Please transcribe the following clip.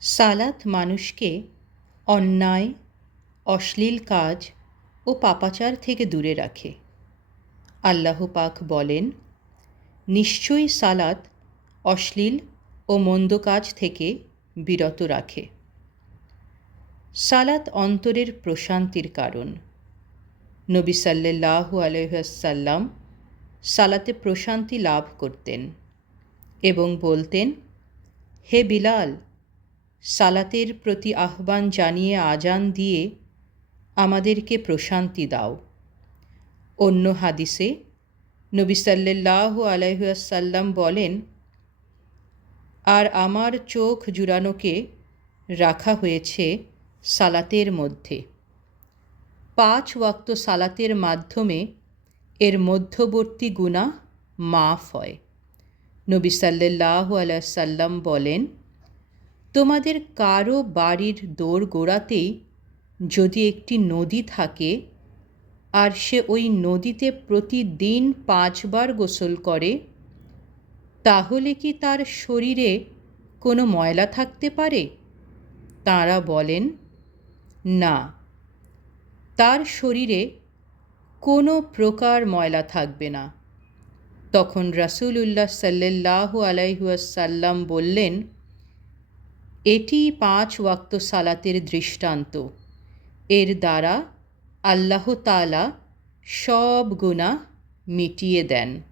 সালাত মানুষকে অন্যায়, অশ্লীল কাজ ও পাপাচার থেকে দূরে রাখে। আল্লাহ পাক বলেন, নিশ্চয়ই সালাত অশ্লীল ও মন্দ কাজ থেকে বিরত রাখে। সালাত অন্তরের প্রশান্তির কারণ। নবী সাল্লাহু আলহাসাল্লাম সালাতে প্রশান্তি লাভ করতেন এবং বলতেন, হে বিলাল সালাতের প্রতি আহ্বান জানিয়ে আজান দিয়ে আমাদেরকে প্রশান্তি দাও। অন্য হাদিসে নবী সাল্লাহ আলাইসাল্লাম বলেন, আর আমার চোখ জুড়ানোকে রাখা হয়েছে সালাতের মধ্যে। পাঁচ ওয়াক্ত সালাতের মাধ্যমে এর মধ্যবর্তী গুণা মাফ হয়। নবী সাল্লাহ আলাইসাল্লাম বলেন তোমাদের কারও বাড়ির দোর গোড়াতেই যদি একটি নদী থাকে, আর সে ওই নদীতে প্রতিদিন পাঁচবার গোসল করে, তাহলে কি তার শরীরে কোনো ময়লা থাকতে পারে? তাঁরা বলেন, না, তার শরীরে কোনো প্রকার ময়লা থাকবে না। তখন রাসুলুল্লাহ সাল্লাহ আলাইহাসাল্লাম বললেন এটি পাঁচ ওয়াক্ত সালাতের দৃষ্টান্ত। এর দ্বারা আল্লাহ তালা সব গুণা মিটিয়ে দেন।